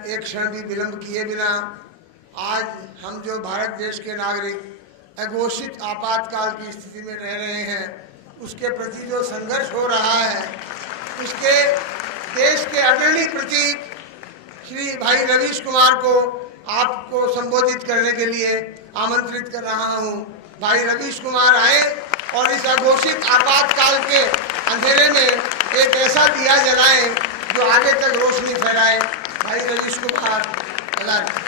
मैं एक क्षण भी विलंब किए बिना आज हम जो भारत देश के नागरिक अघोषित आपातकाल की स्थिति में रह रहे हैं उसके प्रति जो संघर्ष हो रहा है, उसके देश के अग्रणी प्रतीक श्री भाई रवीश कुमार को आपको संबोधित करने के लिए आमंत्रित कर रहा हूं। भाई रवीश कुमार आए और इस अघोषित आपातकाल के अंधेरे में एक ऐसा दिया जलाएं जो आगे तक रोशनी फैलाए। भाई रवीश कुमार पधारें।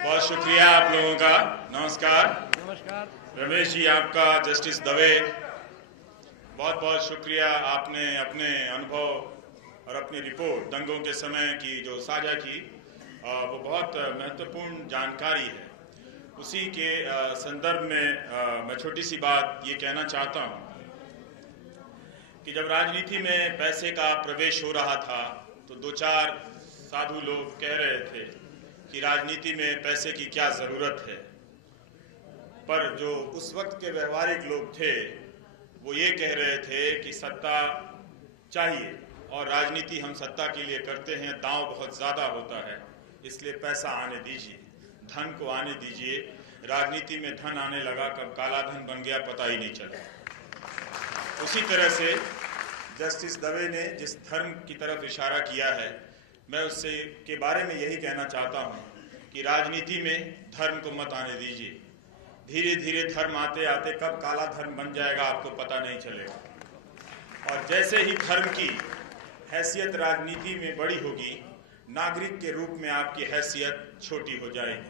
बहुत शुक्रिया आप लोगों का। नमस्कार। रमेश जी, आपका, जस्टिस दवे, बहुत बहुत शुक्रिया। आपने अपने अनुभव और अपनी रिपोर्ट दंगों के समय की जो साझा की, वो बहुत महत्वपूर्ण जानकारी है। उसी के संदर्भ में मैं छोटी सी बात ये कहना चाहता हूँ कि जब राजनीति में पैसे का प्रवेश हो रहा था तो दो चार साधु लोग कह रहे थे कि राजनीति में पैसे की क्या जरूरत है, पर जो उस वक्त के व्यवहारिक लोग थे वो ये कह रहे थे कि सत्ता चाहिए और राजनीति हम सत्ता के लिए करते हैं, दांव बहुत ज्यादा होता है, इसलिए पैसा आने दीजिए, धन को आने दीजिए। राजनीति में धन आने लगा, कब काला धन बन गया पता ही नहीं चला। उसी तरह से जस्टिस दवे ने जिस धर्म की तरफ इशारा किया है, मैं उससे के बारे में यही कहना चाहता हूं कि राजनीति में धर्म को मत आने दीजिए। धीरे धीरे धर्म आते आते कब काला धर्म बन जाएगा आपको पता नहीं चलेगा। और जैसे ही धर्म की हैसियत राजनीति में बड़ी होगी, नागरिक के रूप में आपकी हैसियत छोटी हो जाएगी।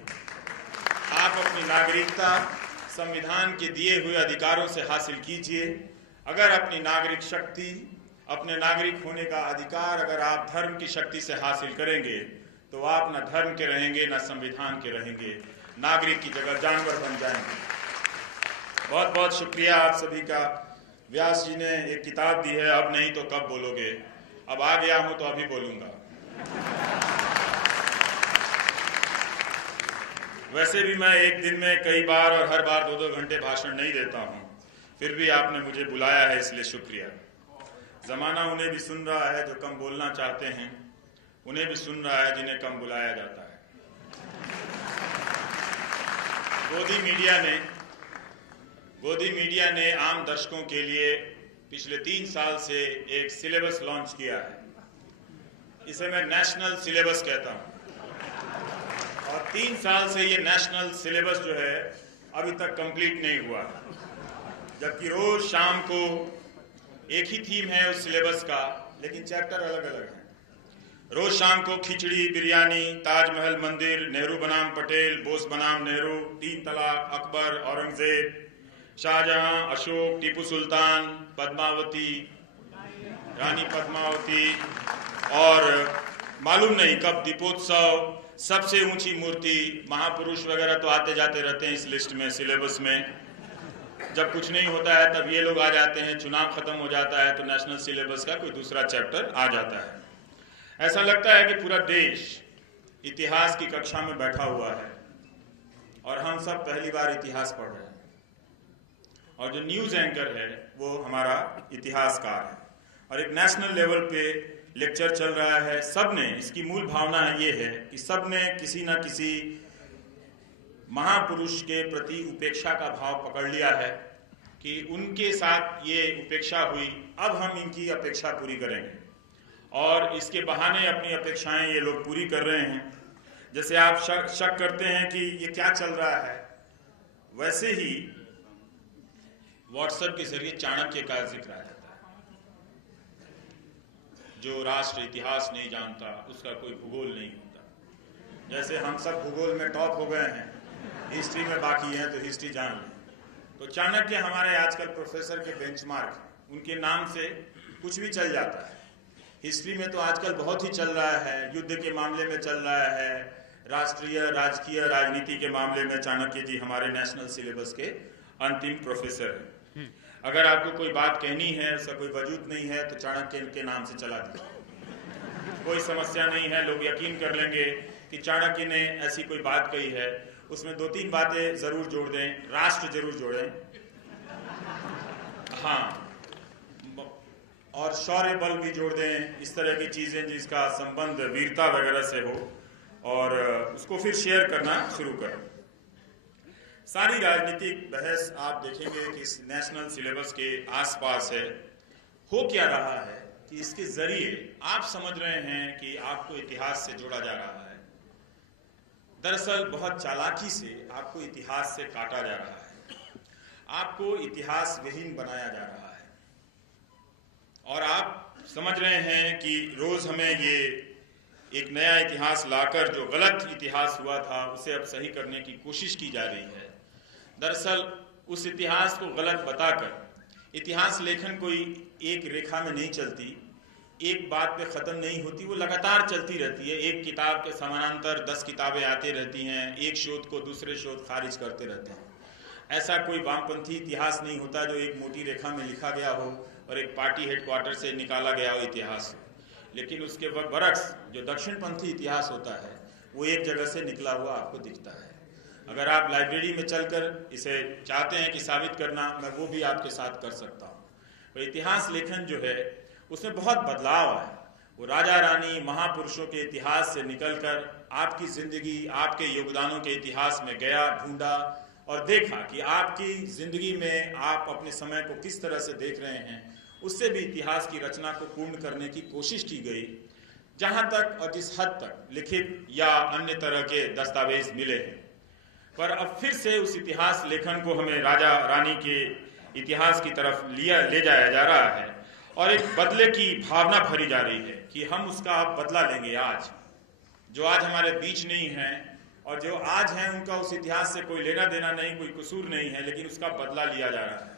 आप अपनी नागरिकता संविधान के दिए हुए अधिकारों से हासिल कीजिए। अगर अपनी नागरिक शक्ति, अपने नागरिक होने का अधिकार अगर आप धर्म की शक्ति से हासिल करेंगे तो आप न धर्म के रहेंगे न संविधान के रहेंगे, नागरिक की जगह जानवर बन जाएंगे। बहुत बहुत शुक्रिया आप सभी का। व्यास जी ने एक किताब दी है, अब नहीं तो कब बोलोगे। अब आ गया हूं तो अभी बोलूंगा। वैसे भी मैं एक दिन में कई बार और हर बार 2-2 घंटे भाषण नहीं देता हूं, फिर भी आपने मुझे बुलाया है, इसलिए शुक्रिया। जमाना उन्हें भी सुन रहा है जो कम बोलना चाहते हैं, उन्हें भी सुन रहा है जिन्हें कम बुलाया जाता है। गोदी मीडिया ने आम दर्शकों के लिए पिछले 3 साल से एक सिलेबस लॉन्च किया है। इसे मैं नेशनल सिलेबस कहता हूं। और 3 साल से ये नेशनल सिलेबस जो है अभी तक कंप्लीट नहीं हुआ, जबकि रोज शाम को एक ही थीम है उस सिलेबस का, लेकिन चैप्टर अलग अलग हैं। रोज शाम को खिचड़ी, बिरयानी, ताजमहल मंदिर, नेहरू बनाम पटेल, बोस बनाम नेहरू, 3 तलाक, अकबर, औरंगजेब, शाहजहां, अशोक, टीपू सुल्तान, पद्मावती, रानी पद्मावती, और मालूम नहीं कब दीपोत्सव, सबसे ऊंची मूर्ति, महापुरुष वगैरह तो आते जाते रहते हैं इस लिस्ट में, सिलेबस में। जब कुछ नहीं होता है तब ये लोग आ जाते हैं, चुनाव खत्म हो जाता है तो नेशनल सिलेबस का कोई दूसरा चैप्टर आ जाता है। ऐसा लगता है कि पूरा देश इतिहास की कक्षा में बैठा हुआ है और हम सब पहली बार इतिहास पढ़ रहे हैं। और जो न्यूज एंकर है वो हमारा इतिहासकार है और एक नेशनल लेवल पे लेक्चर चल रहा है। सबने, इसकी मूल भावना ये है कि सबने किसी न किसी महापुरुष के प्रति उपेक्षा का भाव पकड़ लिया है कि उनके साथ ये उपेक्षा हुई, अब हम इनकी अपेक्षा पूरी करेंगे, और इसके बहाने अपनी अपेक्षाएं ये लोग पूरी कर रहे हैं। जैसे आप शक करते हैं कि ये क्या चल रहा है, वैसे ही व्हाट्सएप के जरिए चाणक्य का जिक्र आ जाता है। जो राष्ट्र इतिहास नहीं जानता उसका कोई भूगोल नहीं होता। जैसे हम सब भूगोल में टॉप हो गए हैं, हिस्ट्री में बाकी हैं तो हिस्ट्री जान लें। तो चाणक्य हमारे आजकल प्रोफेसर के बेंचमार्क हैं, उनके नाम से कुछ भी चल जाता है। हिस्ट्री में तो आजकल बहुत ही चल रहा है, युद्ध के मामले में चल रहा है, राष्ट्रीय राजकीय राजनीति के मामले में चाणक्य जी हमारे नेशनल सिलेबस के अंतिम प्रोफेसर हैं। अगर आपको कोई बात कहनी है, उसका कोई वजूद नहीं है, तो चाणक्य के नाम से चला दीजिए, कोई समस्या नहीं है। लोग यकीन कर लेंगे कि चाणक्य ने ऐसी कोई बात कही है। उसमें 2-3 बातें जरूर जोड़ दें, राष्ट्र जरूर जोड़ें, हाँ, और शौर्य बल भी जोड़ दें, इस तरह की चीजें जिसका संबंध वीरता वगैरह से हो, और उसको फिर शेयर करना शुरू करें। सारी राजनीतिक बहस आप देखेंगे कि इस नेशनल सिलेबस के आसपास है। हो क्या रहा है कि इसके जरिए आप समझ रहे हैं कि आपको इतिहास से जोड़ा जा रहा है। दरअसल बहुत चालाकी से आपको इतिहास से काटा जा रहा है, आपको इतिहास विहीन बनाया जा रहा है, और आप समझ रहे हैं कि रोज हमें ये एक नया इतिहास लाकर जो गलत इतिहास हुआ था उसे अब सही करने की कोशिश की जा रही है। दरअसल उस इतिहास को गलत बताकर इतिहास लेखन कोई एक रेखा में नहीं चलती, एक बात पे खत्म नहीं होती, वो लगातार चलती रहती है। एक किताब के समानांतर 10 किताबें आती रहती हैं, एक शोध को दूसरे शोध खारिज करते रहते हैं। ऐसा कोई वामपंथी इतिहास नहीं होता जो एक मोटी रेखा में लिखा गया हो और एक पार्टी हेडक्वार्टर से निकाला गया हो इतिहास। लेकिन उसके बरक्स जो दक्षिणपंथी इतिहास होता है वो एक जगह से निकला हुआ आपको दिखता है। अगर आप लाइब्रेरी में चलकर इसे चाहते हैं कि साबित करना, मैं वो भी आपके साथ कर सकता हूँ। तो इतिहास लेखन जो है उसमें बहुत बदलाव है। वो राजा रानी महापुरुषों के इतिहास से निकलकर आपकी जिंदगी, आपके योगदानों के इतिहास में गया, ढूंढा और देखा कि आपकी जिंदगी में आप अपने समय को किस तरह से देख रहे हैं। उससे भी इतिहास की रचना को पूर्ण करने की कोशिश की गई, जहां तक और जिस हद तक लिखित या अन्य तरह के दस्तावेज मिले हैं। पर अब फिर से उस इतिहास लेखन को हमें राजा रानी के इतिहास की तरफ ले जाया जा रहा है, और एक बदले की भावना भरी जा रही है कि हम उसका अब बदला लेंगे। आज जो आज हमारे बीच नहीं है और जो आज हैं उनका उस इतिहास से कोई लेना देना नहीं, कोई कसूर नहीं है, लेकिन उसका बदला लिया जा रहा है।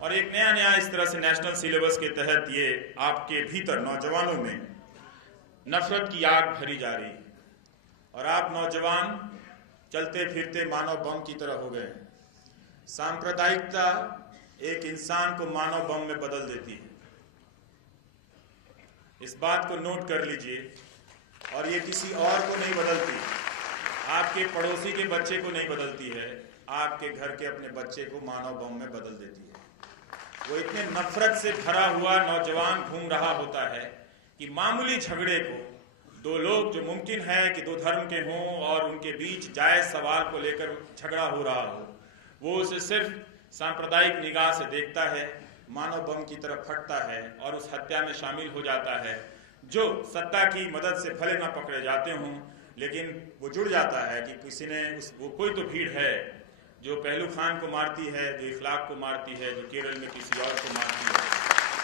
और एक नया इस तरह से नेशनल सिलेबस के तहत ये आपके भीतर नौजवानों में नफरत की आग भरी जा रही है, और आप नौजवान चलते फिरते मानव बम की तरह हो गए हैं। सांप्रदायिकता एक इंसान को मानव बम में बदल देती है, इस बात को नोट कर लीजिए। और ये किसी और को नहीं बदलती, आपके पड़ोसी के बच्चे को नहीं बदलती है, आपके घर के अपने बच्चे को मानव बम में बदल देती है। वो इतने नफरत से भरा हुआ नौजवान घूम रहा होता है कि मामूली झगड़े को, दो लोग जो मुमकिन है कि दो धर्म के हों और उनके बीच जायज सवाल को लेकर झगड़ा हो रहा हो, वो उसे सिर्फ सांप्रदायिक निगाह से देखता है, मानव बम की तरफ फटता है और उस हत्या में शामिल हो जाता है। जो सत्ता की मदद से भले ना पकड़े जाते हों, लेकिन वो जुड़ जाता है कि किसी ने वो कोई तो भीड़ है जो पहलू खान को मारती है, जो इखलाक को मारती है, जो केरल में किसी और को मारती है,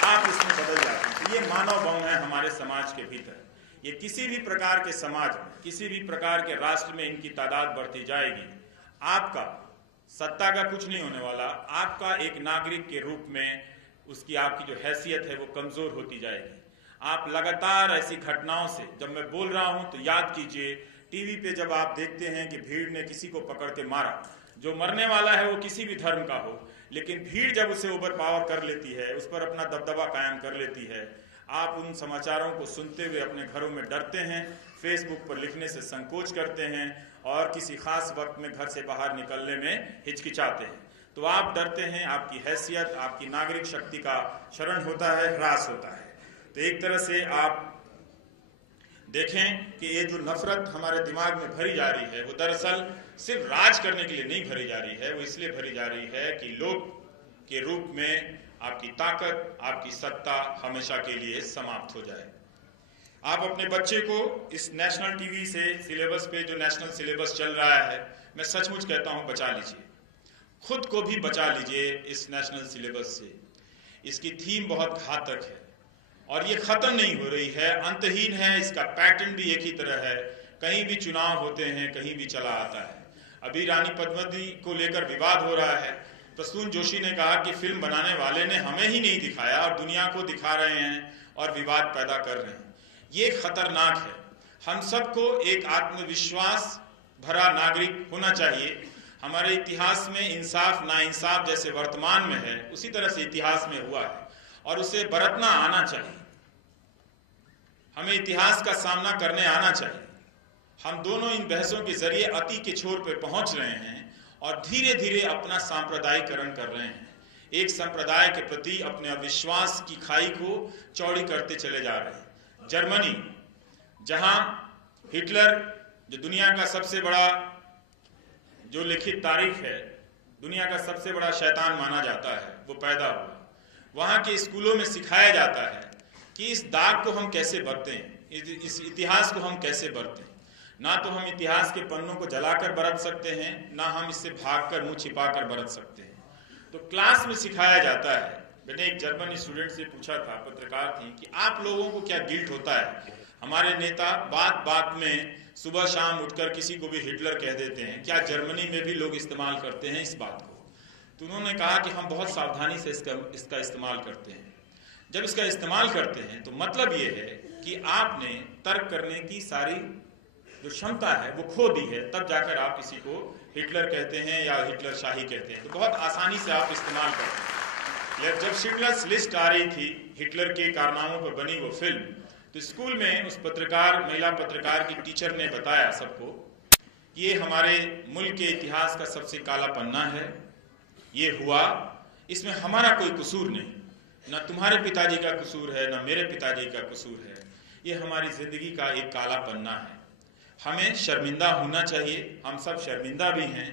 आप उसमें बदल जाते हैं। ये मानव बम है हमारे समाज के भीतर। ये किसी भी प्रकार के समाज में, किसी भी प्रकार के राष्ट्र में इनकी तादाद बढ़ती जाएगी। आपका सत्ता का कुछ नहीं होने वाला, आपका एक नागरिक के रूप में उसकी आपकी जो हैसियत है वो कमजोर होती जाएगी। आप लगातार ऐसी घटनाओं से, जब मैं बोल रहा हूं तो याद कीजिए, टीवी पे जब आप देखते हैं कि भीड़ ने किसी को पकड़ के मारा, जो मरने वाला है वो किसी भी धर्म का हो, लेकिन भीड़ जब उसे ओवर पावर कर लेती है, उस पर अपना दबदबा कायम कर लेती है, आप उन समाचारों को सुनते हुए अपने घरों में डरते हैं, फेसबुक पर लिखने से संकोच करते हैं और किसी खास वक्त में घर से बाहर निकलने में हिचकिचाते हैं। तो आप डरते हैं, आपकी हैसियत, आपकी नागरिक शक्ति का क्षरण होता है, ह्रास होता है। तो एक तरह से आप देखें कि ये जो नफरत हमारे दिमाग में भरी जा रही है वो दरअसल सिर्फ राज करने के लिए नहीं भरी जा रही है, वो इसलिए भरी जा रही है कि लोग के रूप में आपकी ताकत, आपकी सत्ता हमेशा के लिए समाप्त हो जाए। आप अपने बच्चे को इस नेशनल टीवी से सिलेबस पे, जो नेशनल सिलेबस चल रहा है, मैं सचमुच कहता हूं बचा लीजिए। खुद को भी बचा लीजिए इस नेशनल सिलेबस से। इसकी थीम बहुत घातक है और ये खत्म नहीं हो रही है, अंतहीन है। इसका पैटर्न भी एक ही तरह है, कहीं भी चुनाव होते हैं, कहीं भी चला आता है। अभी रानी पद्मावती को लेकर विवाद हो रहा है। प्रसून जोशी ने कहा कि फिल्म बनाने वाले ने हमें ही नहीं दिखाया और दुनिया को दिखा रहे हैं और विवाद पैदा कर रहे हैं। ये खतरनाक है। हम सबको एक आत्मविश्वास भरा नागरिक होना चाहिए। हमारे इतिहास में इंसाफ नाइंसाफ जैसे वर्तमान में है, उसी तरह से इतिहास में हुआ है और उसे बरतना आना चाहिए। हमें इतिहास का सामना करने आना चाहिए। हम दोनों इन बहसों के जरिए अति के छोर पर पहुंच रहे हैं और धीरे धीरे अपना सांप्रदायिकरण कर रहे हैं। एक संप्रदाय के प्रति अपने अविश्वास की खाई को चौड़ी करते चले जा रहे हैं। जर्मनी, जहां हिटलर, जो दुनिया का सबसे बड़ा, जो लिखित तारीख है, दुनिया का सबसे बड़ा शैतान माना जाता है, वो पैदा हुआ। वहां के स्कूलों में सिखाया जाता है कि इस दाग को हम कैसे बरतें, इस इतिहास को हम कैसे बरतें। ना तो हम इतिहास के पन्नों को जलाकर बरत सकते हैं, ना हम इससे भागकर मुंह छिपाकर बरत सकते हैं। तो क्लास में सिखाया जाता है। मैंने एक जर्मन स्टूडेंट से पूछा था, पत्रकार थी, कि आप लोगों को क्या गिल्ट होता है, हमारे नेता बात बात में सुबह शाम उठकर किसी को भी हिटलर कह देते हैं, क्या जर्मनी में भी लोग इस्तेमाल करते हैं इस बात को? तो उन्होंने कहा कि हम बहुत सावधानी से इसका इस्तेमाल करते हैं। जब इसका इस्तेमाल करते हैं तो मतलब ये है कि आपने तर्क करने की सारी जो क्षमता है वो खो दी है, तब जाकर आप किसी को हिटलर कहते हैं या हिटलर शाही कहते हैं। तो बहुत आसानी से आप इस्तेमाल करते हैं। जब शिंडलर्स लिस्ट आ रही थी, हिटलर के कारनामों पर बनी वो फिल्म, तो स्कूल में उस पत्रकार, महिला पत्रकार की टीचर ने बताया सबको, ये हमारे मुल्क के इतिहास का सबसे काला पन्ना है, ये हुआ, इसमें हमारा कोई कसूर नहीं, ना तुम्हारे पिताजी का कसूर है, ना मेरे पिताजी का कसूर है, ये हमारी जिंदगी का एक काला पन्ना है। हमें शर्मिंदा होना चाहिए, हम सब शर्मिंदा भी हैं,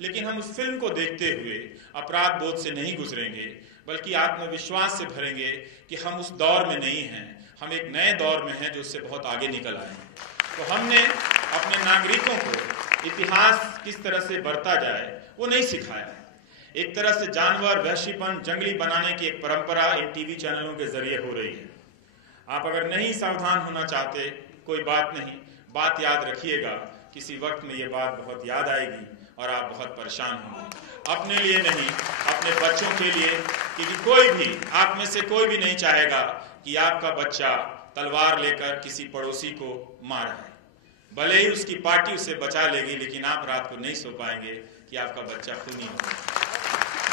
लेकिन हम उस फिल्म को देखते हुए अपराध बोध से नहीं गुजरेंगे, बल्कि आत्मविश्वास से भरेंगे कि हम उस दौर में नहीं हैं, हम एक नए दौर में हैं जो उससे बहुत आगे निकल आए हैं। तो हमने अपने नागरिकों को इतिहास किस तरह से बरता जाए वो नहीं सिखाया है। एक तरह से जानवर, वहशीपन, जंगली बनाने की एक परंपरा इन टीवी चैनलों के जरिए हो रही है। आप अगर नहीं सावधान होना चाहते, कोई बात नहीं, बात याद रखिएगा, किसी वक्त में ये बात बहुत याद आएगी और आप बहुत परेशान होंगे। अपने लिए नहीं, अपने बच्चों के लिए, क्योंकि कोई भी, आप में से कोई भी नहीं चाहेगा कि आपका बच्चा तलवार लेकर किसी पड़ोसी को मारा है। भले ही उसकी पार्टी उसे बचा लेगी, लेकिन आप रात को नहीं सो पाएंगे कि आपका बच्चा खूनी हो।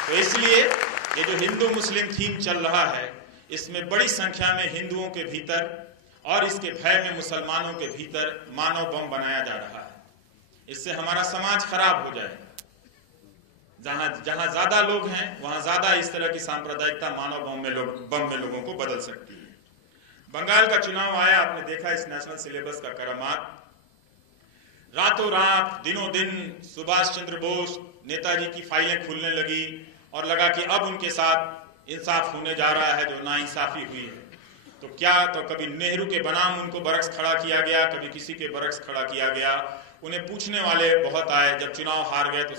तो इसलिए ये जो हिंदू मुस्लिम थीम चल रहा है, इसमें बड़ी संख्या में हिंदुओं के भीतर और इसके भय में मुसलमानों के भीतर मानव बम बनाया जा रहा है। इससे हमारा समाज खराब हो जाएगा। जहां ज्यादा लोग हैं वहां ज्यादा इस तरह की सांप्रदायिकता मानव बम में लोगों को बदल सकती है। बंगाल का चुनाव आया, आपने देखा इस नेशनल सिलेबस का करामात। रातों रात, दिनों दिन सुभाष चंद्र बोस, नेताजी की फाइलें खुलने लगी और लगा कि अब उनके साथ इंसाफ होने जा रहा है जो नाइंसाफी हुई है। तो क्या, तो कभी नेहरू के बनाम उनको बरक्स खड़ा किया गया, कभी किसी के बरक्स खड़ा किया गया। उन्हें पूछने वाले बहुत आए। जब चुनाव हार गए तो